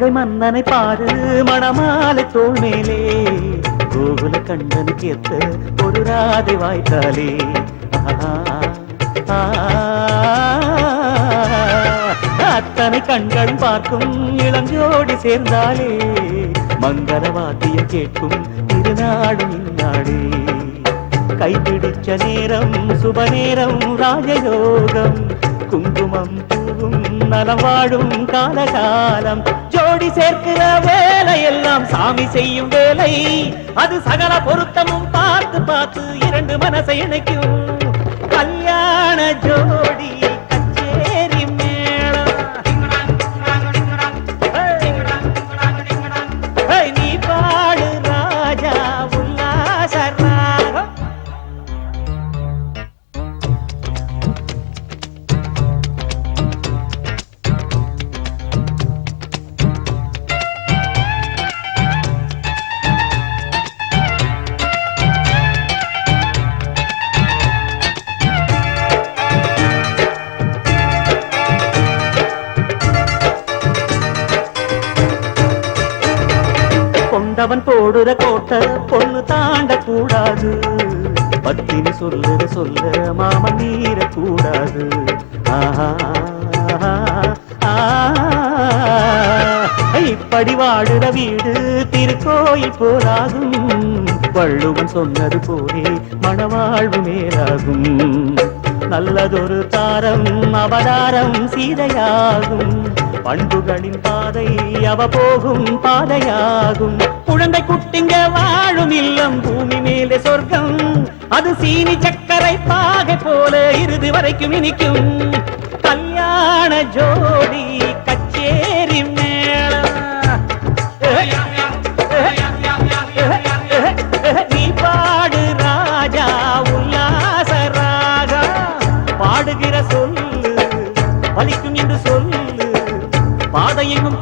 புன்னகை மன்னனை பாரு மணமாலை தோள் மேலே கோகுல கண்டனுக்கு எத்த ஒரு ராதை வாய்த்தாலே அத்தனை கண்கள் பார்க்கும் இளஞ்சோடி சேர்ந்தாலே மங்கள வாத்தியம் கேட்கும் திருநாடும் இந்நாடே கைப்பிடிச்ச நேரம் சுப நேரம் ராஜயோகம் குங்குமம் பூவும் நலம் வாழும் காலகாலம் ஜோடி சேர்க்கிற வேலை எல்லாம் சாமி செய்யும் வேலை அது சகல பொருத்தமும் பார்த்து பார்த்து இரண்டு மனசை இணைக்கும் கல்யாண ஜோடி கச்சேரி மேளம் நீ பாடு ராஜா உல்லாச ராகம் கொண்டவன் போடுற கோட்டை பொண்ணு தாண்ட கூடாது பத்தினி சொல்லுற சொல்ல மாமன் மீற கூடாது இப்படி வாடுற வீடு திருக்கோயில் போலாகும் வள்ளுவன் சொன்னது போலே மணவாழ்வு மேலாகும் நல்லதொரு தாரம் அவதாரம் சீதையாகும் பண்புகளின் பாதை அவ போகும் பாதையாகும் குழந்தை குட்டிங்க வாழும் இல்லம் பூமி மேலே சொர்க்கம் அது சீனி சக்கரை பாகை போல இறுதி வரைக்கும் இனிக்கும் கல்யாண ஜோடி கச்சேரி மேளம் நீ பாடு ராஜா உல்லாச ராகா பாடுகிற சொல்லு வலிக்கும் என்று சொல்லு பாதையெங்கும்